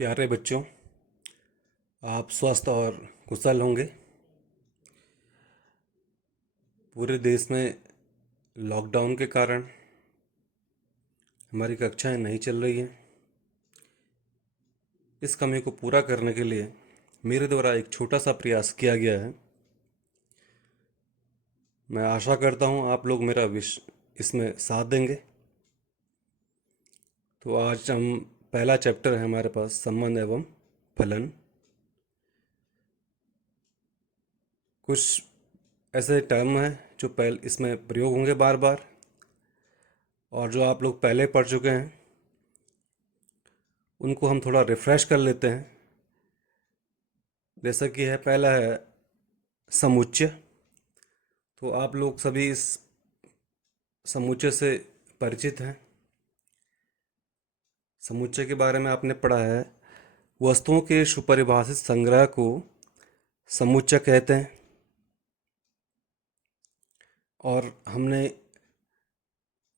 प्यारे बच्चों, आप स्वस्थ और कुशल होंगे। पूरे देश में लॉकडाउन के कारण हमारी कक्षाएं नहीं चल रही हैं। इस कमी को पूरा करने के लिए मेरे द्वारा एक छोटा सा प्रयास किया गया है। मैं आशा करता हूं आप लोग मेरा इसमें साथ देंगे। तो आज हम पहला चैप्टर है हमारे पास, संबंध एवं फलन। कुछ ऐसे टर्म हैं जो पहले इसमें प्रयोग होंगे बार बार, और जो आप लोग पहले पढ़ चुके हैं उनको हम थोड़ा रिफ्रेश कर लेते हैं। जैसा कि पहला है समुच्चय। तो आप लोग सभी इस समुच्चय से परिचित हैं। समुच्चय के बारे में आपने पढ़ा है, वस्तुओं के सुपरिभाषित संग्रह को समुच्चय कहते हैं। और हमने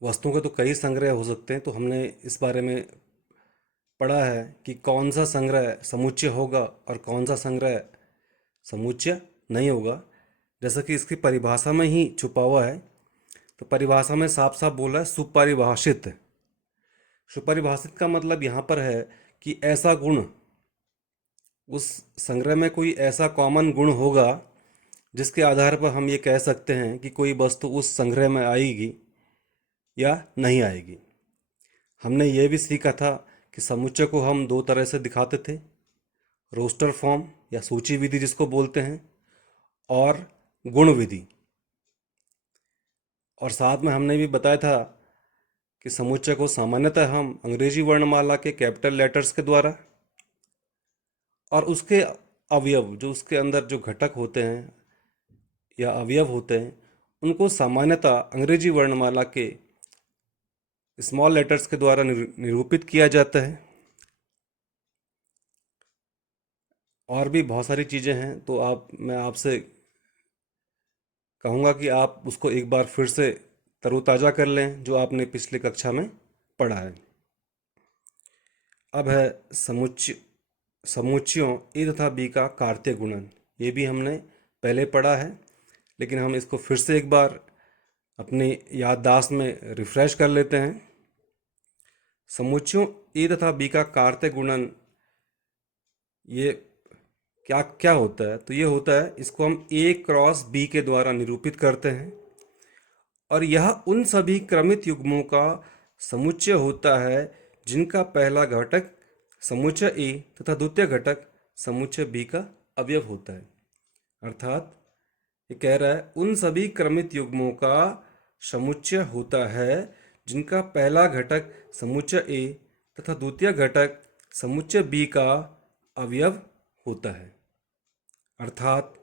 वस्तुओं के तो कई संग्रह हो सकते हैं, तो हमने इस बारे में पढ़ा है कि कौन सा संग्रह समुच्चय होगा और कौन सा संग्रह समुच्चय नहीं होगा। जैसा कि इसकी परिभाषा में ही छुपा हुआ है। तो परिभाषा में साफ साफ बोला है सुपरिभाषित। सुपरिभाषित का मतलब यहाँ पर है कि ऐसा गुण, उस संग्रह में कोई ऐसा कॉमन गुण होगा जिसके आधार पर हम ये कह सकते हैं कि कोई वस्तु उस संग्रह में आएगी या नहीं आएगी। हमने ये भी सीखा था कि समुच्चय को हम दो तरह से दिखाते थे, रोस्टर फॉर्म या सूची विधि जिसको बोलते हैं, और गुण विधि। और साथ में हमने भी बताया था कि समुच्चय को सामान्यतः हम अंग्रेजी वर्णमाला के कैपिटल लेटर्स के द्वारा, और उसके अवयव जो उसके अंदर जो घटक होते हैं या अवयव होते हैं उनको सामान्यतः अंग्रेजी वर्णमाला के स्मॉल लेटर्स के द्वारा निरूपित किया जाता है। और भी बहुत सारी चीज़ें हैं, तो मैं आपसे कहूँगा कि आप उसको एक बार फिर से तरोताज़ा कर लें जो आपने पिछली कक्षा में पढ़ा है। अब है समुच्चयों ए तथा बी का कार्तीय गुणन। ये भी हमने पहले पढ़ा है, लेकिन हम इसको फिर से एक बार अपनी याददाश्त में रिफ्रेश कर लेते हैं। समुच्चयों ए तथा बी का कार्तीय गुणन ये क्या क्या होता है? तो ये होता है, इसको हम ए क्रॉस बी के द्वारा निरूपित करते हैं। और यह उन सभी क्रमित युग्मों का समुच्चय होता है जिनका पहला घटक समुच्चय ए तथा द्वितीय घटक समुच्चय बी का अवयव होता है। अर्थात ये कह रहा है उन सभी क्रमित युग्मों का समुच्चय होता है जिनका पहला घटक समुच्चय ए तथा द्वितीय घटक समुच्चय बी का अवयव होता है। अर्थात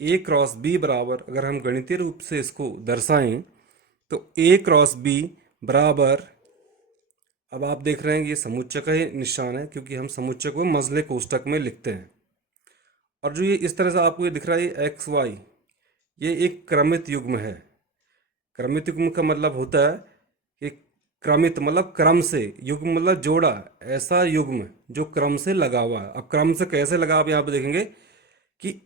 ए क्रॉस बी बराबर, अगर हम गणितीय रूप से इसको दर्शाएं तो ए क्रॉस बी बराबर, अब आप देख रहे हैं ये समुच्चय का ही निशान है क्योंकि हम समुच्चय को मझले कोष्ठक में लिखते हैं। और जो ये इस तरह से आपको ये दिख रहा है एक्स वाई, ये एक क्रमित युग्म है। क्रमित युग्म का मतलब होता है कि क्रमित मतलब क्रम से, युग्म मतलब जोड़ा, ऐसा युग्म जो क्रम से लगा हुआ है। अब क्रम से कैसे लगा, आप यहाँ पे देखेंगे कि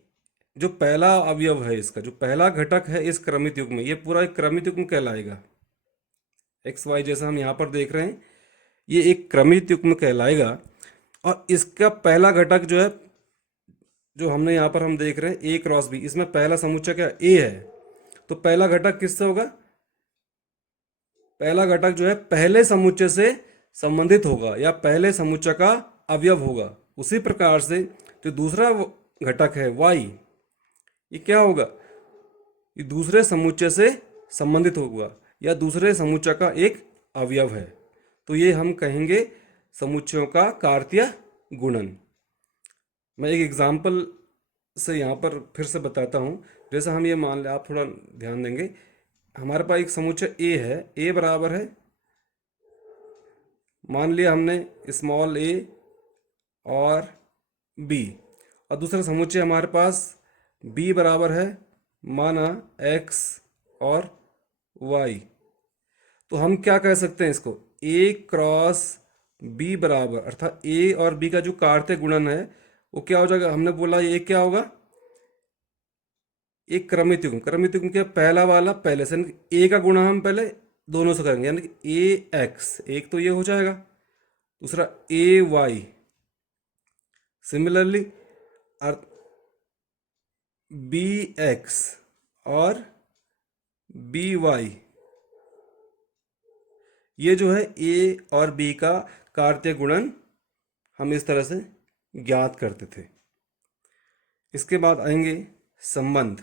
जो पहला अवयव है इसका, जो पहला घटक है इस क्रमित युग्म में, ये पूरा एक क्रमित युग्म कहलाएगा। एक्स वाई जैसा हम यहाँ पर देख रहे हैं, ये एक क्रमित युग्म कहलाएगा। और इसका पहला घटक जो है, जो हमने यहाँ पर हम देख रहे हैं ए क्रॉस बी, इसमें पहला समुच्चय क्या ए है। तो पहला घटक किससे होगा? पहला घटक जो है पहले समुच्चय से संबंधित होगा या पहले समुच्चय का अवयव होगा। उसी प्रकार से जो दूसरा घटक है y, ये क्या होगा? ये दूसरे समुच्चय से संबंधित होगा या दूसरे समुच्चय का एक अवयव है। तो ये हम कहेंगे समुच्चयों का कार्तीय गुणन। मैं एक एग्जाम्पल से यहाँ पर फिर से बताता हूँ। जैसा हम ये मान लें, आप थोड़ा ध्यान देंगे, हमारे पास एक समुच्चय ए है। ए बराबर है, मान लिया हमने स्मॉल ए और बी, और दूसरा समुच्चय हमारे पास बी बराबर है, माना एक्स और वाई। तो हम क्या कह सकते हैं इसको? ए क्रॉस बी बराबर, अर्थात ए और बी का जो कार्तीय गुणन है वो क्या हो जाएगा, हमने बोला ये क्या होगा, एक क्रमित युग्म। क्रमित युग्म क्या, पहला वाला पहले से, ए का गुणा हम पहले दोनों से करेंगे, यानी कि ए एक्स, एक तो ये हो जाएगा, दूसरा ए वाई, सिमिलरली बी एक्स और बी वाई, ये जो है ए और बी का कार्तीय गुणन हम इस तरह से ज्ञात करते थे। इसके बाद आएंगे संबंध।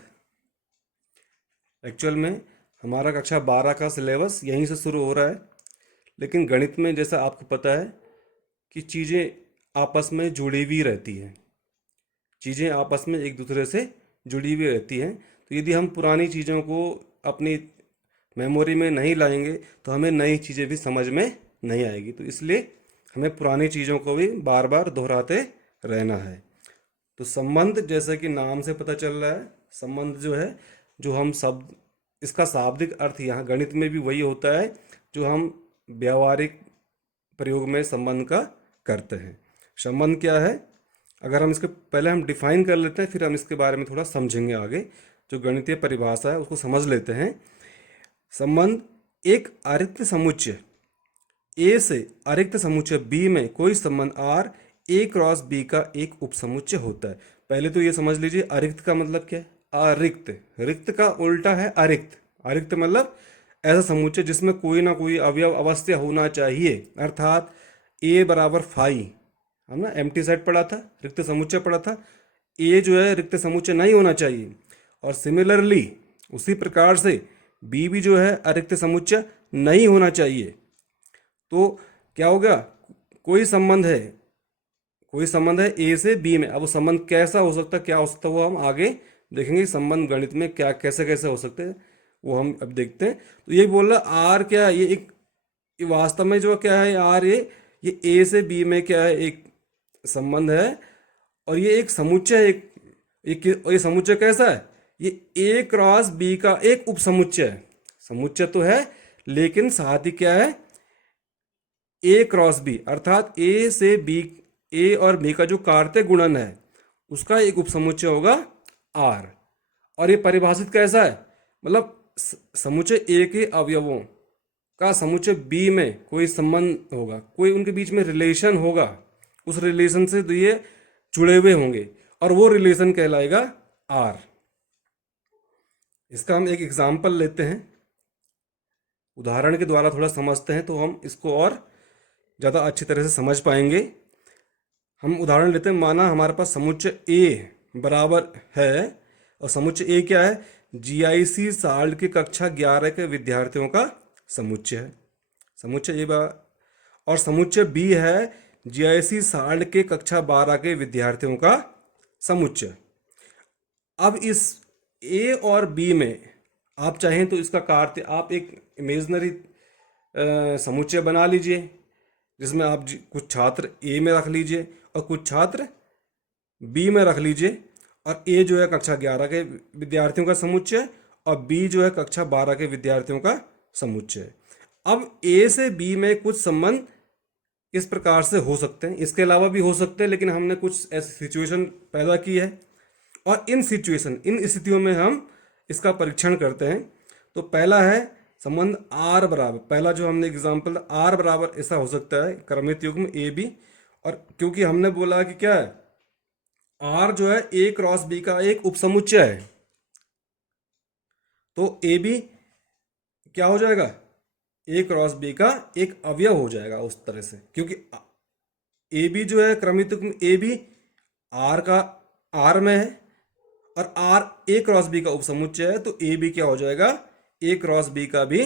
एक्चुअल में हमारा कक्षा 12 का सिलेबस यहीं से शुरू हो रहा है, लेकिन गणित में जैसा आपको पता है कि चीज़ें आपस में जुड़ी हुई रहती हैं, चीज़ें आपस में एक दूसरे से जुड़ी हुई रहती हैं। तो यदि हम पुरानी चीज़ों को अपनी मेमोरी में नहीं लाएंगे तो हमें नई चीज़ें भी समझ में नहीं आएगी। तो इसलिए हमें पुरानी चीज़ों को भी बार बार दोहराते रहना है। तो संबंध, जैसे कि नाम से पता चल रहा है, संबंध जो है, जो हम शब्द, इसका शाब्दिक अर्थ यहाँ गणित में भी वही होता है जो हम व्यावहारिक प्रयोग में संबंध का करते हैं। संबंध क्या है, अगर हम इसके पहले हम डिफाइन कर लेते हैं, फिर हम इसके बारे में थोड़ा समझेंगे आगे। जो गणितीय परिभाषा है उसको समझ लेते हैं। संबंध एक अरिक्त समुच्चय ए से अरिक्त समुच्चय बी में कोई संबंध आर ए क्रॉस बी का एक उपसमुच्चय होता है। पहले तो ये समझ लीजिए, अरिक्त का मतलब क्या है, अरिक्त, रिक्त का उल्टा है अरिक्त। अरिक्त मतलब ऐसा समुच्चय जिसमें कोई ना कोई अवयव अवश्य होना चाहिए, अर्थात ए बराबर फाई, हम ना एम्प्टी सेट पढ़ा था, रिक्त समुच्चय पढ़ा था, ए जो है रिक्त समुच्चय नहीं होना चाहिए। और सिमिलरली उसी प्रकार से बी भी जो है अरिक्त समुच्चय नहीं होना चाहिए। तो क्या होगा, कोई संबंध है, कोई संबंध है ए से बी में। अब वो संबंध कैसा हो सकता है, क्या हो सकता है, वो हम आगे देखेंगे। संबंध गणित में क्या कैसे कैसे हो सकते हैं वो हम अब देखते हैं। तो ये बोल रहा आर क्या है, ये वास्तव में जो क्या है आर, ये ए से बी में क्या है, एक संबंध है, और ये एक समुच्चय है, और ये समुच्चय कैसा है, ये ए क्रॉस बी का एक उपसमुच्चय है। समुच्चय तो है लेकिन साथ ही क्या है, ए क्रॉस बी, अर्थात ए से बी, ए और बी का जो कार्तीय गुणन है उसका एक उपसमुच्चय होगा आर। और ये परिभाषित कैसा है, मतलब समुच्चय ए के अवयवों का समुच्चय बी में कोई संबंध होगा, कोई उनके बीच में रिलेशन होगा, उस रिलेशन से तो ये जुड़े हुए होंगे, और वो रिलेशन कहलाएगा आर। इसका हम एक एग्जाम्पल लेते हैं, उदाहरण के द्वारा थोड़ा समझते हैं तो हम इसको और ज़्यादा अच्छी तरह से समझ पाएंगे। हम उदाहरण लेते हैं, माना हमारे पास समुच्चय ए बराबर है, और समुच्चय ए क्या है, जीआईसी साल्ट की कक्षा 11 के विद्यार्थियों का समुच्चय है, समुच्चय ए और समुच्चय बी है जीआईसी साल्ट के कक्षा 12 के विद्यार्थियों का समुच्चय। अब इस ए और बी में आप चाहें तो इसका कार्य आप एक इमेजनरी समुच्चय बना लीजिए, जिसमें आप कुछ छात्र ए में रख लीजिए और कुछ छात्र बी में रख लीजिए, और ए जो है कक्षा 11 के विद्यार्थियों का समुच्चय और बी जो है कक्षा 12 के विद्यार्थियों का समुच्चय। अब ए से बी में कुछ संबंध इस प्रकार से हो सकते हैं, इसके अलावा भी हो सकते हैं, लेकिन हमने कुछ ऐसी सिचुएशन पैदा की है, और इन स्थितियों में हम इसका परीक्षण करते हैं। तो पहला है संबंध आर बराबर, पहला जो हमने एग्जाम्पल आर बराबर ऐसा हो सकता है क्रमित युग्म ए बी, और क्योंकि हमने बोला कि क्या है, आर जो है ए क्रॉस बी का एक उपसमुच्चय है, तो ए बी क्या हो जाएगा, ए क्रॉस बी का एक अवयव हो जाएगा उस तरह से, क्योंकि ए बी जो है क्रमित युग्म ए बी आर का आर में है, और आर ए क्रॉस बी का उपसमुच्चय है, तो ए बी क्या हो जाएगा, ए क्रॉस बी का भी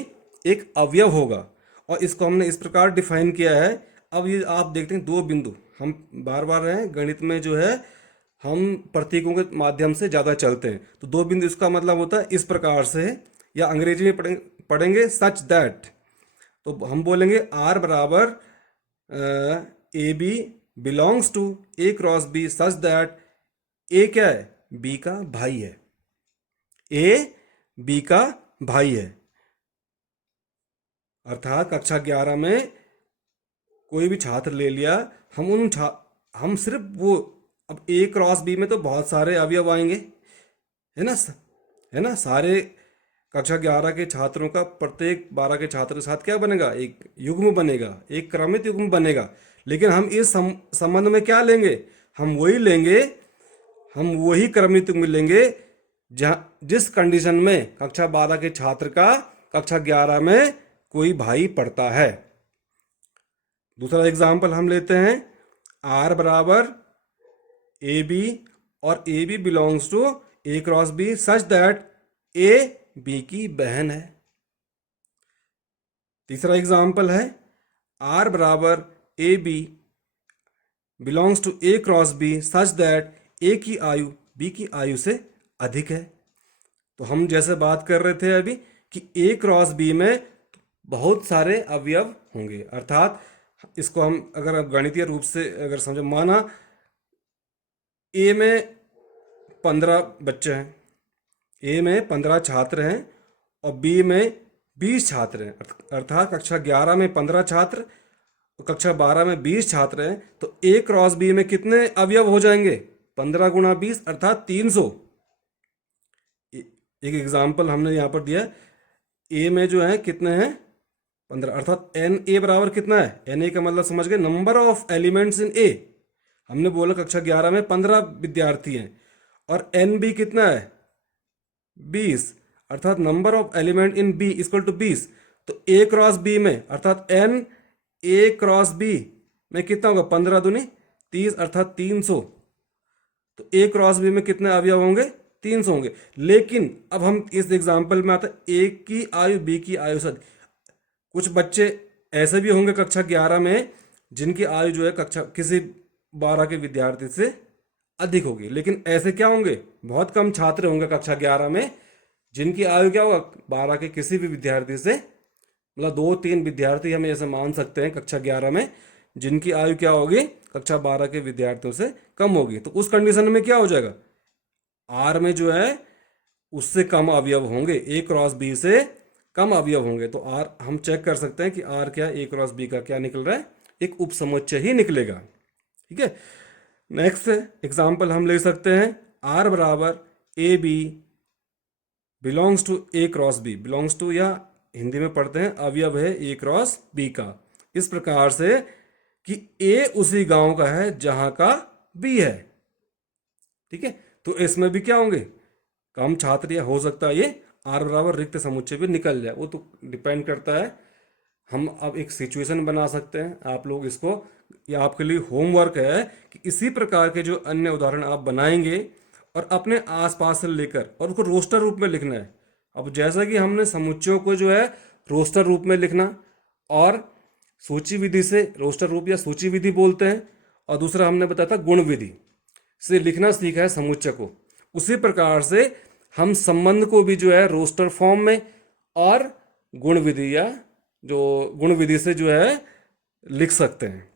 एक अवयव होगा। और इसको हमने इस प्रकार डिफाइन किया है। अब ये आप देखते हैं दो बिंदु, हम बार बार रहे हैं गणित में जो है हम प्रतीकों के माध्यम से ज़्यादा चलते हैं, तो दो बिंदु इसका मतलब होता है इस प्रकार से, या अंग्रेजी में पढ़ेंगे सच दैट। तो हम बोलेंगे आर बराबर A B belongs to A cross B such that A क्या है, बी का भाई है, ए बी का भाई है। अर्थात कक्षा 11 में कोई भी छात्र ले लिया, हम उन हम सिर्फ वो, अब ए क्रॉस बी में तो बहुत सारे अवयव आएंगे, है ना, है ना, सारे कक्षा 11 के छात्रों का प्रत्येक 12 के छात्र के साथ क्या बनेगा, एक युग्म बनेगा, एक क्रमित युग्म बनेगा। लेकिन हम इस संबंध में क्या लेंगे, हम वही लेंगे, हम वही क्रमित युग्म लेंगे जहाँ जिस कंडीशन में कक्षा 12 के छात्र का कक्षा 11 में कोई भाई पढ़ता है। दूसरा एग्जाम्पल हम लेते हैं, आर बराबर ए बी और A B belongs to A cross B such that A B की बहन है। तीसरा एग्जाम्पल है, आर बराबर A B belongs to A cross B such that A की आयु बी की आयु से अधिक है। तो हम जैसे बात कर रहे थे अभी कि ए क्रॉस बी में बहुत सारे अवयव होंगे, अर्थात इसको हम अगर आप गणितीय रूप से अगर समझे, माना ए में 15 बच्चे हैं, ए में 15 छात्र हैं और बी में 20 छात्र हैं, अर्थात कक्षा 11 में 15 छात्र और कक्षा 12 में 20 छात्र हैं, तो ए क्रॉस बी में कितने अवयव हो जाएंगे, 15 गुणा 20 अर्थात 300। एक एग्जाम्पल हमने यहाँ पर दिया, ए में जो है कितने हैं, 15, अर्थात एन ए बराबर कितना है, एन ए का मतलब समझ गए नंबर ऑफ एलिमेंट्स इन ए। हमने बोला कक्षा 11 में 15 विद्यार्थी हैं और एन बी कितना है 20, अर्थात number of element in B equal to 20। तो ए क्रॉस बी में अर्थात एन ए क्रॉस बी में कितना होगा, 15 दूनी 30 अर्थात 300। तो ए क्रॉस बी में कितने अवयव होंगे, 300 होंगे। लेकिन अब हम इस एग्जाम्पल में आते हैं ए की आयु बी की आयु से, कुछ बच्चे ऐसे भी होंगे कक्षा 11 में जिनकी आयु जो है कक्षा किसी 12 के विद्यार्थी से अधिक होगी, लेकिन ऐसे क्या होंगे, बहुत कम छात्र होंगे कक्षा 11 में जिनकी आयु क्या होगा 12 के किसी भी विद्यार्थी से, मतलब 2-3 विद्यार्थी हम ऐसे मान सकते हैं कक्षा 11 में जिनकी आयु क्या होगी कक्षा 12 के विद्यार्थियों से कम होगी। तो उस कंडीशन में क्या हो जाएगा, आर में जो है उससे कम अवयव होंगे, ए क्रॉस बी से कम अवयव होंगे। तो आर हम चेक कर सकते हैं कि आर क्या ए क्रॉस बी का क्या निकल रहा है, एक उपसमुच्चय ही निकलेगा। ठीक है, नेक्स्ट एग्जाम्पल हम ले सकते हैं, आर बराबर A B belongs to A cross B, belongs to या हिंदी में पढ़ते हैं अवयव है ए क्रॉस बी का, इस प्रकार से कि ए उसी गांव का है जहां का बी है। ठीक है, तो इसमें भी क्या होंगे, कम छात्र या हो सकता है ये आर बराबर रिक्त समुच्चय भी निकल जाए, वो तो डिपेंड करता है। हम अब एक सिचुएशन बना सकते हैं, आप लोग इसको, या आपके लिए होमवर्क है कि इसी प्रकार के जो अन्य उदाहरण आप बनाएंगे और अपने आसपास से लेकर और उसको रोस्टर रूप में लिखना है। अब जैसा कि हमने समुच्चयों को जो है रोस्टर रूप में लिखना और सूची विधि से, रोस्टर रूप या सूची विधि बोलते हैं, और दूसरा हमने बताया था गुण विधि से लिखना सीखा है समुच्चय को, उसी प्रकार से हम संबंध को भी जो है रोस्टर फॉर्म में और गुण विधि या जो गुण विधि से जो है लिख सकते हैं।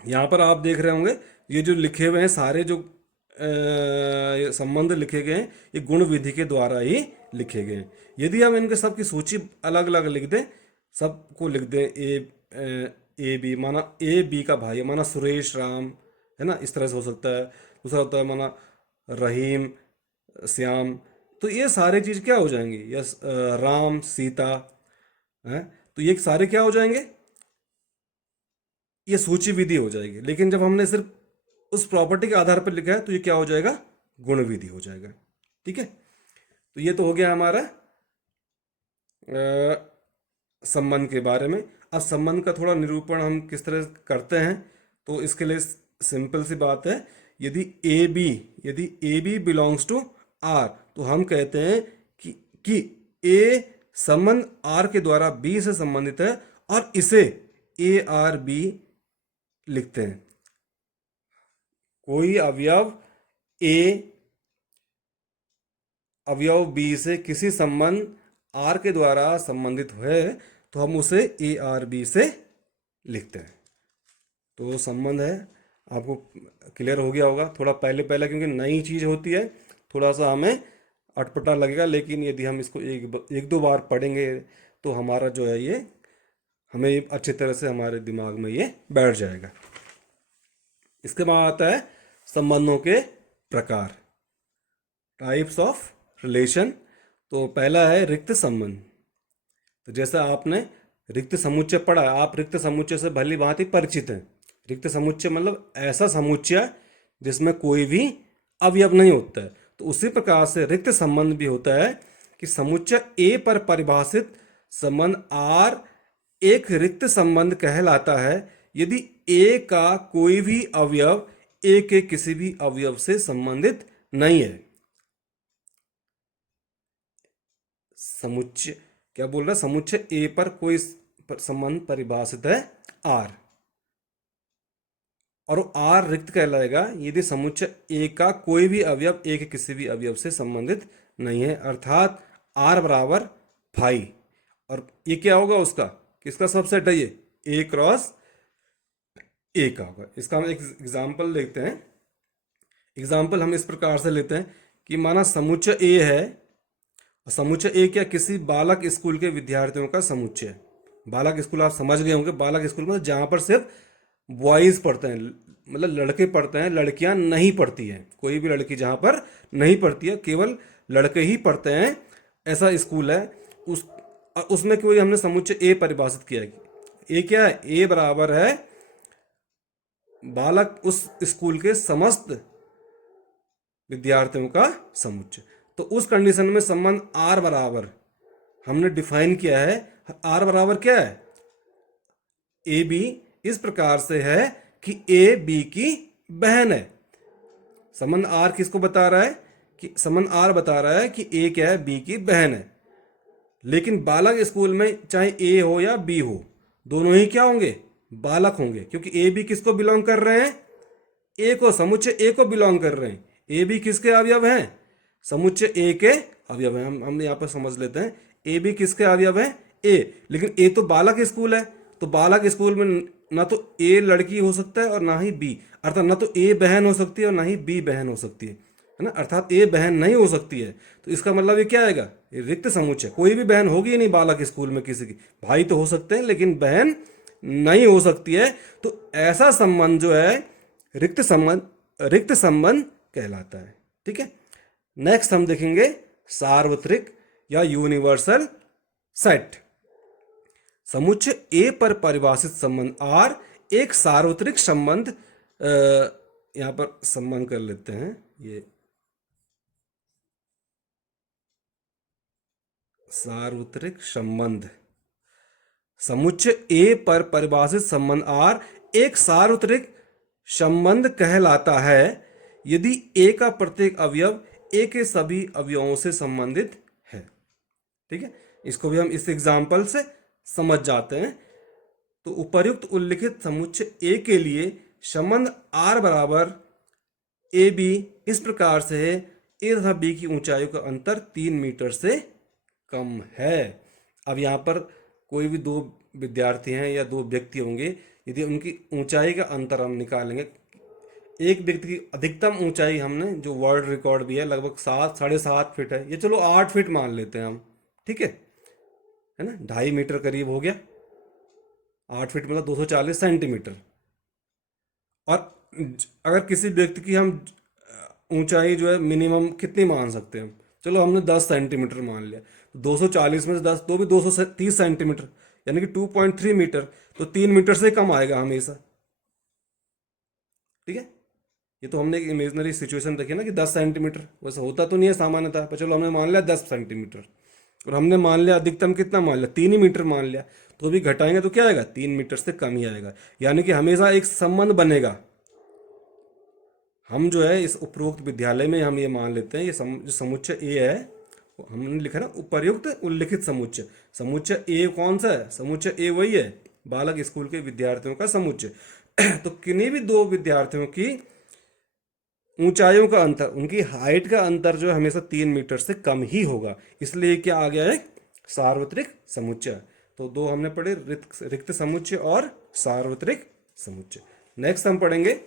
यहाँ पर आप देख रहे होंगे ये जो लिखे हुए हैं सारे जो ये संबंध लिखे गए हैं ये गुण विधि के द्वारा ही लिखे गए हैं। यदि हम इनके सबकी सूची अलग अलग लिख दें, सबको लिख दें ए बी, माना ए बी का भाई है, माना सुरेश राम, है ना, इस तरह से हो सकता है। दूसरा होता है माना रहीम श्याम, तो ये सारे चीज़ क्या हो जाएंगी, यस राम सीता है, तो ये सारे क्या हो जाएंगे, ये सूची विधि हो जाएगी। लेकिन जब हमने सिर्फ उस प्रॉपर्टी के आधार पर लिखा है तो ये क्या हो जाएगा, गुण विधि हो जाएगा। ठीक है, तो ये तो हो गया हमारा संबंध के बारे में। अब संबंध का थोड़ा निरूपण हम किस तरह करते हैं, तो इसके लिए सिंपल सी बात है, यदि A B belongs to R, तो हम कहते हैं कि ए संबंध आर के द्वारा बी से संबंधित है और इसे ए आर बी लिखते हैं। कोई अवयव ए अवयव बी से किसी संबंध आर के द्वारा संबंधित है तो हम उसे ए आर बी से लिखते हैं। तो संबंध है, आपको क्लियर हो गया होगा। थोड़ा पहले पहले क्योंकि नई चीज़ होती है थोड़ा सा हमें अटपटा लगेगा, लेकिन यदि हम इसको एक दो बार पढ़ेंगे तो हमारा जो है ये हमें ये अच्छी तरह से हमारे दिमाग में ये बैठ जाएगा। इसके बाद आता है संबंधों के प्रकार, टाइप्स ऑफ रिलेशन। तो पहला है रिक्त संबंध। तो जैसा आपने रिक्त समुच्चय पढ़ा, आप रिक्त समुच्चय से भली भांति परिचित हैं। रिक्त समुच्चय मतलब ऐसा समुच्चय जिसमें कोई भी अवयव नहीं होता है। तो उसी प्रकार से रिक्त संबंध भी होता है कि समुच्चय ए पर परिभाषित संबंध आर एक रिक्त संबंध कहलाता है यदि ए का कोई भी अवयव ए के किसी भी अवयव से संबंधित नहीं है। समुच्चय क्या बोल रहा है, समुच्चय ए पर कोई संबंध परिभाषित है आर, और वो आर रिक्त कहलाएगा यदि समुच्चय ए का कोई भी अवयव ए के किसी भी अवयव से संबंधित नहीं है, अर्थात आर बराबर फाई। और ये क्या होगा उसका, किसका सबसेट है, ये ए क्रॉस ए का होगा। इसका हम एक एग्जाम्पल देखते हैं। एग्जाम्पल हम इस प्रकार से लेते हैं कि माना समुच्चय ए है, और समुच्चय ए क्या, किसी बालक स्कूल के विद्यार्थियों का समुच्चय। बालक स्कूल आप समझ गए होंगे, बालक स्कूल में जहाँ पर सिर्फ बॉयज़ पढ़ते हैं, मतलब लड़के पढ़ते हैं, लड़कियां नहीं पढ़ती हैं। कोई भी लड़की जहाँ पर नहीं पढ़ती है, केवल लड़के ही पढ़ते हैं, ऐसा स्कूल है। उसमें कोई हमने समुच्चय ए परिभाषित किया है। ए क्या है, ए बराबर है बालक उस स्कूल के समस्त विद्यार्थियों का समुच्चय। तो उस कंडीशन में संबंध आर बराबर हमने डिफाइन किया है। आर बराबर क्या है, ए बी इस प्रकार से है कि ए बी की बहन है। संबंध आर किसको बता रहा है, कि संबंध आर बता रहा है कि ए क्या है, बी की बहन है। लेकिन बालक स्कूल में चाहे ए हो या बी हो, दोनों ही क्या होंगे, बालक होंगे, क्योंकि ए बी किसको बिलोंग कर रहे हैं, ए को, समुच्चय ए को बिलोंग कर रहे हैं। ए बी किसके अवयव हैं, समुच्चय ए के अवयव हैं। हम यहाँ पर समझ लेते हैं, ए बी किसके अवयव हैं, ए। लेकिन ए तो बालक स्कूल है, तो बालक स्कूल में ना तो ए लड़की हो सकता है और ना ही बी, अर्थात ना तो ए बहन हो सकती है और ना ही बी बहन हो सकती है ना, अर्थात ए बहन नहीं हो सकती है। तो इसका मतलब ये क्या आएगा, ये रिक्त समुच्चय। कोई भी बहन होगी ही नहीं बालक स्कूल में किसी की, भाई तो हो सकते हैं लेकिन बहन नहीं हो सकती है। तो ऐसा संबंध जो है रिक्त संबंध कहलाता है। ठीक है, नेक्स्ट हम देखेंगे सार्वत्रिक या यूनिवर्सल सेट। समुच्चय ए पर परिभाषित संबंध आर एक सार्वत्रिक संबंध, यहां पर संबंध कर लेते हैं, ये सार्वत्रिक संबंध। समुच्चय ए पर परिभाषित संबंध आर एक सार्वत्रिक संबंध कहलाता है यदि ए का प्रत्येक अवयव ए के सभी अवयवों से संबंधित है। ठीक है, इसको भी हम इस एग्जाम्पल से समझ जाते हैं। तो उपर्युक्त उल्लिखित समुच्चय ए के लिए संबंध आर बराबर ए बी इस प्रकार से है, ए तथा बी की ऊंचाई का अंतर 3 मीटर से कम है। अब यहाँ पर कोई भी दो विद्यार्थी हैं या दो व्यक्ति होंगे, यदि उनकी ऊंचाई का अंतर हम निकालेंगे, एक व्यक्ति की अधिकतम ऊंचाई हमने जो वर्ल्ड रिकॉर्ड भी है लगभग 7-7.5 फीट है, ये चलो 8 फीट मान लेते हैं हम। ठीक है ना, 2.5 मीटर करीब हो गया, 8 फीट मतलब 240 सेंटीमीटर। और अगर किसी व्यक्ति की हम ऊंचाई जो है मिनिमम कितनी मान सकते हैं, चलो हमने 10 सेंटीमीटर मान लिया, तो 240 में से 10 तो भी 230 सेंटीमीटर, यानी कि 2.3 मीटर। तो 3 मीटर से कम आएगा हमेशा। ठीक है, ये तो हमने एक इमेजनरी सिचुएशन देखी ना कि 10 सेंटीमीटर, वैसे होता तो नहीं है सामान्यतः, पर चलो हमने मान लिया 10 सेंटीमीटर, और हमने मान लिया अधिकतम कितना मान लिया, 3 ही मीटर मान लिया। तो भी घटाएंगे तो क्या आएगा, 3 मीटर से कम ही आएगा। यानी कि हमेशा एक संबंध बनेगा। हम जो है इस उपरोक्त विद्यालय में हम ये मान लेते हैं, ये जो समुच्चय ए है, हमने लिखा ना उपर्युक्त उल्लिखित समुच्चय। समुच्चय ए कौन सा है, समुच्चय ए वही है, बालक स्कूल के विद्यार्थियों का समुच्चय। तो किन्हीं भी दो विद्यार्थियों की ऊंचाइयों का अंतर, उनकी हाइट का अंतर जो है हमेशा 3 मीटर से कम ही होगा, इसलिए क्या आ गया है, सार्वत्रिक समुच्चय। तो दो हमने पढ़े, रिक्त समुच्चय और सार्वत्रिक समुच्चय। नेक्स्ट हम पढ़ेंगे,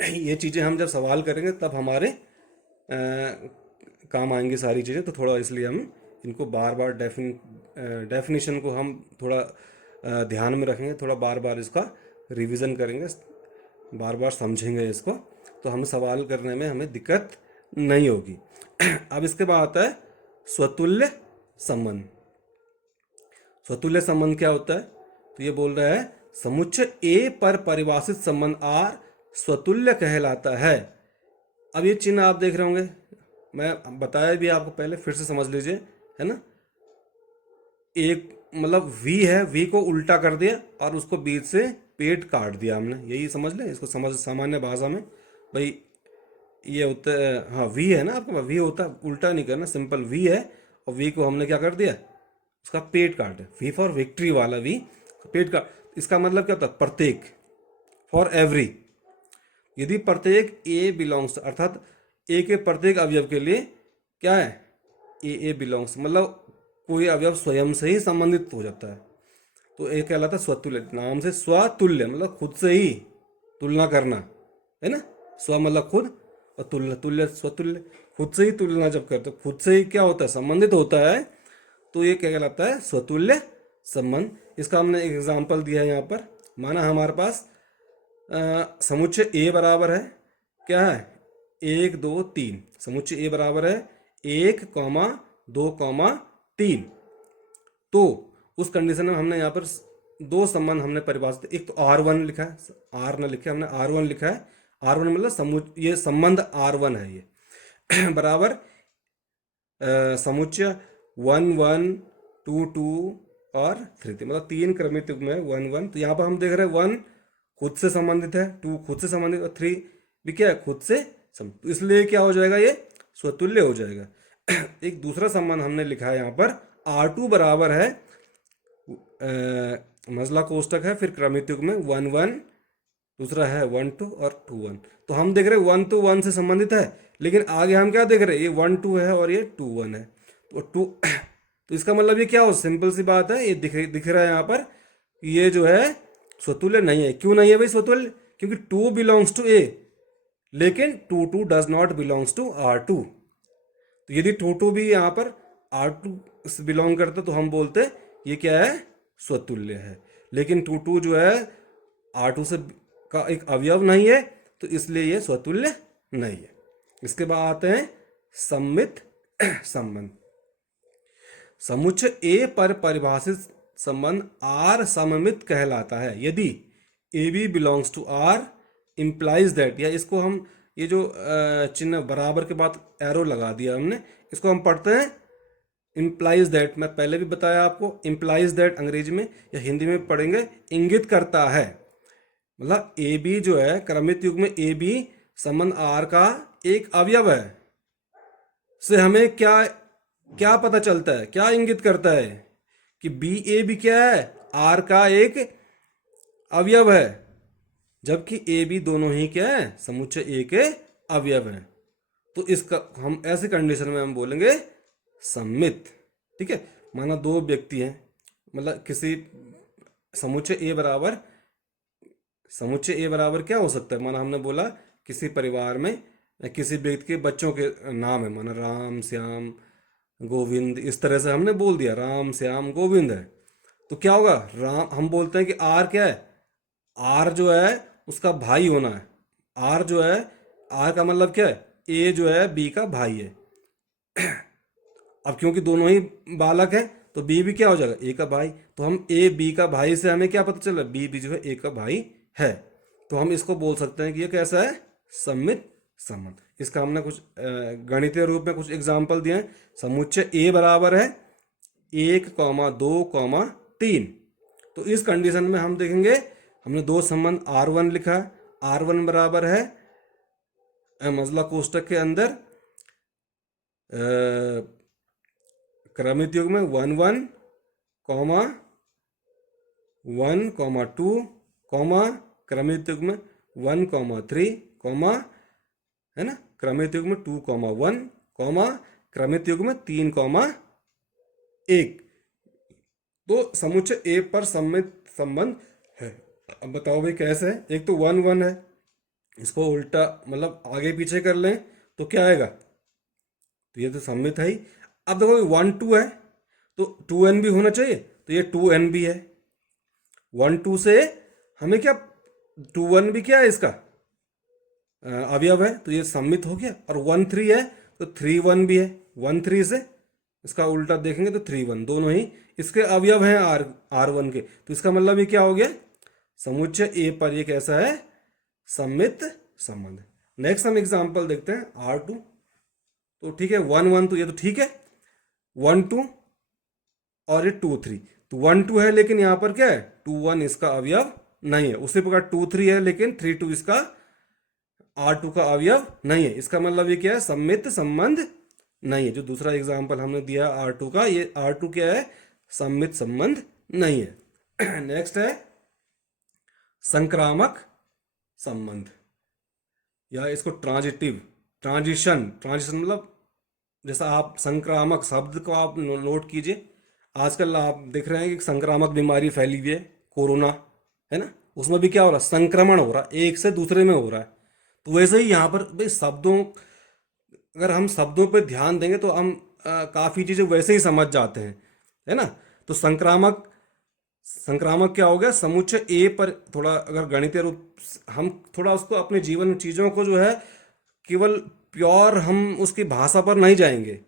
ये चीज़ें हम जब सवाल करेंगे तब हमारे काम आएंगी सारी चीज़ें, तो थोड़ा इसलिए हम इनको बार बार डेफिनेशन को हम थोड़ा ध्यान में रखेंगे, थोड़ा बार बार इसका रिवीजन करेंगे, बार बार समझेंगे इसको, तो हम सवाल करने में हमें दिक्कत नहीं होगी। अब इसके बाद आता है स्वतुल्य संबंध। स्वतुल्य संबंध क्या होता है? तो ये बोल रहा है समुच्चय ए पर परिभाषित संबंध आर स्वतुल्य कहलाता है। अब ये चिन्ह आप देख रहे होंगे, मैं बताया भी आपको पहले, फिर से समझ लीजिए, है ना। एक मतलब वी है, वी को उल्टा कर दिया और उसको बीच से पेट काट दिया हमने, यही समझ लें इसको, समझ सामान्य भाषा में भाई ये होता है। हाँ वी है ना, आपका वी होता है, उल्टा नहीं करना, सिंपल वी है और वी को हमने क्या कर दिया, उसका पेट काट दिया। वी फॉर विक्ट्री वाला वी, पेट काट, इसका मतलब क्या होता है? प्रत्येक, फॉर एवरी। यदि प्रत्येक ए बिलोंग्स, अर्थात ए के प्रत्येक अवयव के लिए क्या है, ए बिलोंग्स, मतलब कोई अवयव स्वयं से ही संबंधित हो जाता है, तो एक कहलाता है स्वतुल्य। नाम से स्वतुल्य मतलब खुद से ही तुलना करना, है ना। स्व मतलब खुद, और तुल्य, तुल्य स्वतुल्य, खुद से ही तुलना जब करते, खुद से ही क्या होता है, संबंधित होता है, तो ये क्या कहलाता है, स्वतुल्य संबंध। इसका हमने एक एग्जांपल दिया है यहाँ पर। माना हमारे पास समुच्चय ए बराबर है, क्या है, 1 2 3। समुच्चय ए बराबर है 1, 2, 3। तो उस कंडीशन में हमने यहाँ पर दो संबंध हमने परिभाषित, एक तो R1 लिखा है, आर ना लिखा है हमने, R1 लिखा है। R1 मतलब ये संबंध R1 है ये बराबर समुच्चय 1 1 2 2 और 3 मतलब 3 क्रमिक युग्म है 1 1। तो यहाँ पर हम देख रहे हैं 1 खुद से संबंधित है, 2 खुद से संबंधित और 3 भी क्या है, खुद से संबंधित, तो इसलिए क्या हो जाएगा, ये स्वतुल्य हो जाएगा। एक दूसरा संबंध हमने लिखा है यहाँ पर, R2 बराबर है मजला कोष्टक है, फिर क्रमिक युग्म में 1 1, दूसरा है 1 2 और 2 1। तो हम देख रहे हैं 1 तो 1 से संबंधित है, लेकिन आगे हम क्या देख रहे हैं, ये 1 2 है और ये 2 1 है, तो 2 तो इसका मतलब ये क्या हो, सिंपल सी बात है, ये दिख रहा है यहाँ पर, ये जो है स्वतुल्य नहीं है। क्यों नहीं है भाई स्वतुल्य? क्योंकि 2 बिलोंग्स टू ए, लेकिन 2 2 does not belongs to R2। तो यदि 2 2 भी यहाँ पर R2 से बिलोंग करता तो हम बोलते ये क्या है, स्वतुल्य है। लेकिन 2 2 जो है R2 से का एक अवयव नहीं है, तो इसलिए ये स्वतुल्य नहीं है। इसके बाद आते हैं सममित संबंध। समुच्चय ए पर परिभाषित संबंध R सममित कहलाता है यदि A B belongs to R implies that, या इसको हम ये जो चिन्ह बराबर के बाद एरो लगा दिया हमने, इसको हम पढ़ते हैं इम्प्लाइज दैट। मैं पहले भी बताया आपको, इम्प्लाइज दैट अंग्रेजी में या हिंदी में पढ़ेंगे इंगित करता है, मतलब ए बी जो है क्रमित युग्म में ए बी संबंध आर का एक अवयव है, से हमें क्या क्या पता चलता है, क्या इंगित करता है कि बी ए बी क्या है, आर का एक अवयव है, जबकि ए बी दोनों ही क्या है, समुच्चय ए के अवयव हैं। तो इसका हम ऐसे कंडीशन में हम बोलेंगे सम्मित। ठीक है, माना दो व्यक्ति हैं, मतलब किसी समुच्चय ए बराबर, समुच्चय ए बराबर क्या हो सकता है, माना हमने बोला किसी परिवार में किसी व्यक्ति के बच्चों के नाम है, माना राम श्याम गोविंद, इस तरह से हमने बोल दिया राम श्याम गोविंद है, तो क्या होगा, राम हम बोलते हैं कि आर क्या है, आर जो है उसका भाई होना है। आर जो है, आर का मतलब क्या है, ए जो है बी का भाई है। अब क्योंकि दोनों ही बालक हैं तो बी भी क्या हो जाएगा, ए का भाई। तो हम ए बी का भाई से हमें क्या पता चला, बी भी जो है ए का भाई है। तो हम इसको बोल सकते हैं कि ये कैसा है, सम्मित संबंध। इसका हमने कुछ गणितीय रूप में कुछ एग्जाम्पल दिए हैं। समुच्चय ए बराबर है 1, 2, 3। तो इस कंडीशन में हम देखेंगे, हमने दो संबंध R1 लिखा है, R1 बराबर है मजला कोष्टक के अंदर क्रमित युग में 1 1, 1, 2, क्रमित युग में 1, 3, है ना, क्रमित युग में 2, 1, क्रमित युग में 3, 1। तो समुच्चय ए पर सम्मित संबंध है। अब बताओ भाई कैसे है। एक तो 1 1 है, इसको उल्टा मतलब आगे पीछे कर लें तो क्या आएगा, तो ये तो सम्मित है ही। अब देखो 1 2 है तो 2n भी होना चाहिए, तो ये 2n भी है। वन टू से हमें क्या, टू वन भी क्या है इसका अवयव है, तो ये सम्मित हो गया। और वन थ्री है तो थ्री वन भी है, वन थ्री से इसका उल्टा देखेंगे तो थ्री वन, दोनों ही इसके अवयव हैं आर आर वन के। तो इसका मतलब ये क्या हो गया, समुच्चय ए पर ये कैसा है, सम्मित संबंध। नेक्स्ट हम एग्जांपल देखते हैं आर टू। तो ठीक है, वन वन तो ये तो ठीक है, वन टू और ये टू थ्री। तो वन टू है लेकिन यहाँ पर क्या है, टू वन इसका अवयव नहीं है। उसी प्रकार टू थ्री है लेकिन थ्री टू इसका आर टू का अवयव नहीं है। इसका मतलब ये क्या है, सम्मित संबंध नहीं है। जो दूसरा एग्जाम्पल हमने दिया आर टू का, ये आर टू क्या है, सम्मित संबंध नहीं है। नेक्स्ट है संक्रामक संबंध, या इसको ट्रांजिटिव, ट्रांजिशन, ट्रांजिशन मतलब जैसा आप संक्रामक शब्द को आप नोट कीजिए। आजकल आप देख रहे हैं कि संक्रामक बीमारी फैली हुई है, कोरोना, है ना, उसमें भी क्या हो रहा है, संक्रमण हो रहा है, एक से दूसरे में हो रहा है। तो वैसे ही यहाँ पर भाई शब्दों, अगर हम शब्दों पर ध्यान देंगे तो हम काफ़ी चीज़ें वैसे ही समझ जाते हैं, है ना। तो संक्रामक, संक्रामक क्या हो गया, समुच्चय ए पर थोड़ा अगर गणितीय रूप हम थोड़ा उसको अपने जीवन में चीज़ों को जो है केवल प्योर हम उसकी भाषा पर नहीं जाएंगे,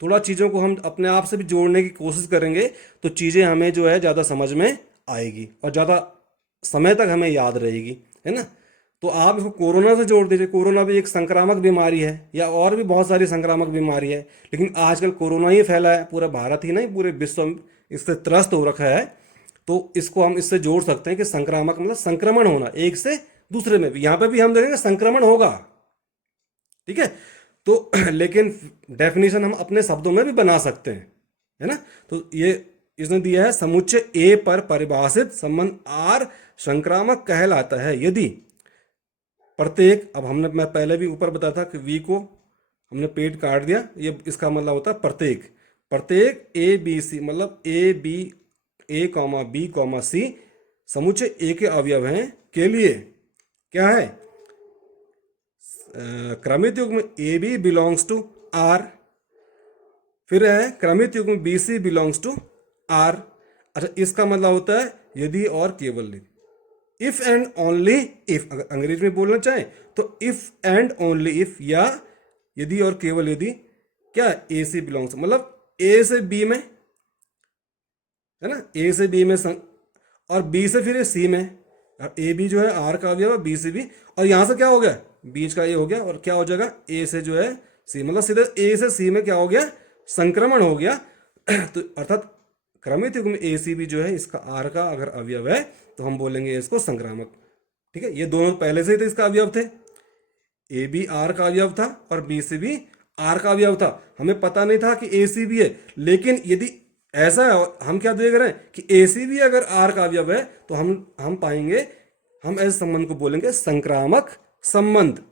थोड़ा चीज़ों को हम अपने आप से भी जोड़ने की कोशिश करेंगे, तो चीज़ें हमें जो है ज़्यादा समझ में आएगी और ज़्यादा समय तक हमें याद रहेगी, है ना। तो आप इसको कोरोना से जोड़ दीजिए, कोरोना भी एक संक्रामक बीमारी है, या और भी बहुत सारी संक्रामक बीमारी है, लेकिन आजकल कोरोना ही फैला है, पूरा भारत ही नहीं पूरे विश्व में इससे त्रस्त हो रखा है। तो इसको हम इससे जोड़ सकते हैं कि संक्रामक मतलब संक्रमण होना एक से दूसरे में भी, यहाँ पे भी हम देखेंगे संक्रमण होगा, ठीक है। तो लेकिन डेफिनेशन हम अपने शब्दों में भी बना सकते हैं, है ना। तो ये इसने दिया है, समुच्चय ए पर परिभाषित संबंध आर संक्रामक कहलाता है यदि प्रत्येक, अब हमने, मैं पहले भी ऊपर बताया था कि वी को हमने पेट काट दिया, ये इसका मतलब होता है प्रत्येक, प्रत्येक ए बी सी मतलब A B, A comma B comma C समुच्चय ए के अवयव हैं के लिए क्या है, क्रमित युग्म A B belongs to R, फिर है क्रमित युग्म B C belongs to R. अच्छा, इसका मतलब होता है यदि और केवल यदि, इफ एंड ओनली इफ, अगर अंग्रेजी में बोलना चाहें तो इफ एंड ओनली इफ, या यदि और केवल यदि क्या, ए सी बिलोंग्स मतलब ए से बी में, है ना, ए से बी में और बी से फिर सी में, ए बी जो है आर का अवयव है, बी से बी, और यहाँ से क्या हो गया, बीच का ये हो गया, और क्या हो जाएगा ए से जो है सी, मतलब सीधे ए से सी में क्या हो गया, संक्रमण हो गया। तो अर्थात क्रमित युग्म ए सी बी जो है इसका आर का अगर अवयव है तो हम बोलेंगे इसको संक्रामक, ठीक है। ये दोनों पहले से ही तो इसका अवयव थे, ए बी आर का अवयव था और बी सी बी आर का अवयव था, हमें पता नहीं था कि ए सी बी है। लेकिन यदि ऐसा है, हम क्या देख रहे हैं कि ए सी बी अगर आर का अवयव है तो हम पाएंगे, हम ऐसे संबंध को बोलेंगे संक्रामक संबंध।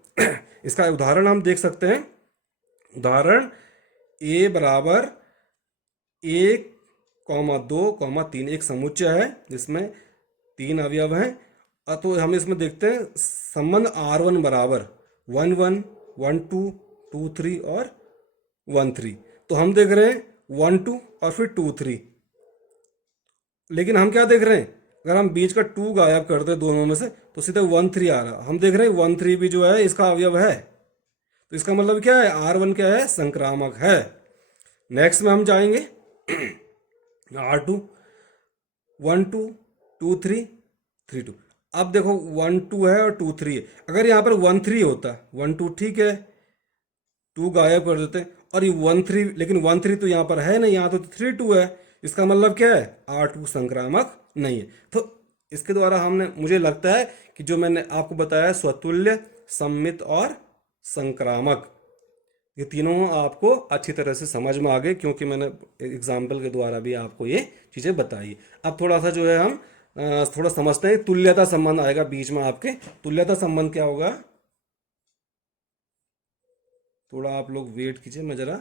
इसका उदाहरण हम देख सकते हैं, उदाहरण ए बराबर एक कॉमा दो कॉमा तीन, एक समुच्चय है जिसमें तीन अवयव हैं। तो हम इसमें देखते हैं संबंध आर वन बराबर one one, one two, two three और वन थ्री। तो हम देख रहे हैं वन टू और फिर टू थ्री, लेकिन हम क्या देख रहे हैं, अगर हम बीच का टू गायब कर दे दोनों में से तो सीधे वन थ्री आ रहा, हम देख रहे हैं वन थ्री भी जो है इसका अवयव है। तो इसका मतलब क्या है, आर वन क्या है, संक्रामक है। नेक्स्ट में हम जाएंगे R two, one two, two three, three two. अब देखो वन टू है और टू थ्री है, अगर यहाँ पर वन थ्री होता, वन टू ठीक है, टू गायब कर देते, और ये वन थ्री, लेकिन वन थ्री तो यहाँ पर है नहीं, यहाँ तो थ्री टू है, इसका मतलब क्या है, आर टू संक्रामक नहीं है। तो इसके द्वारा हमने, मुझे लगता है कि जो मैंने आपको बताया स्वतुल्य, सम्मित और संक्रामक, ये तीनों आपको अच्छी तरह से समझ में आ गए, क्योंकि मैंने एग्जाम्पल के द्वारा भी आपको ये चीज़ें बताई। अब थोड़ा सा जो है हम थोड़ा समझते हैं, तुल्यता संबंध आएगा बीच में आपके। तुल्यता संबंध क्या होगा, थोड़ा आप लोग वेट कीजिए, मैं ज़रा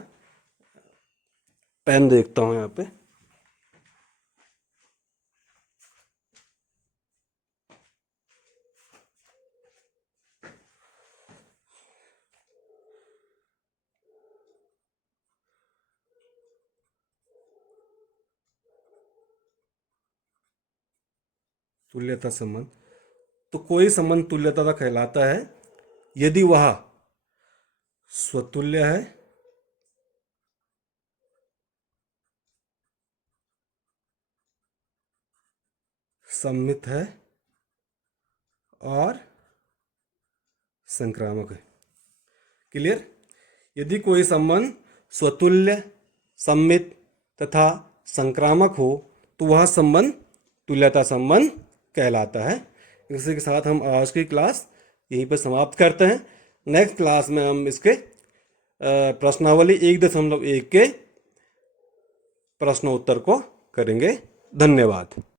पेन देखता हूँ यहाँ पे। तुल्यता संबंध। तो कोई संबंध तुल्यता का कहलाता है यदि वह स्वतुल्य है, सममित है और संक्रामक है। क्लियर? यदि कोई संबंध स्वतुल्य, सममित तथा संक्रामक हो तो वह संबंध तुल्यता संबंध कहलाता है। इसी के साथ हम आज की क्लास यहीं पर समाप्त करते हैं। नेक्स्ट क्लास में हम इसके प्रश्नावली 1.1 के प्रश्नोत्तर को करेंगे। धन्यवाद।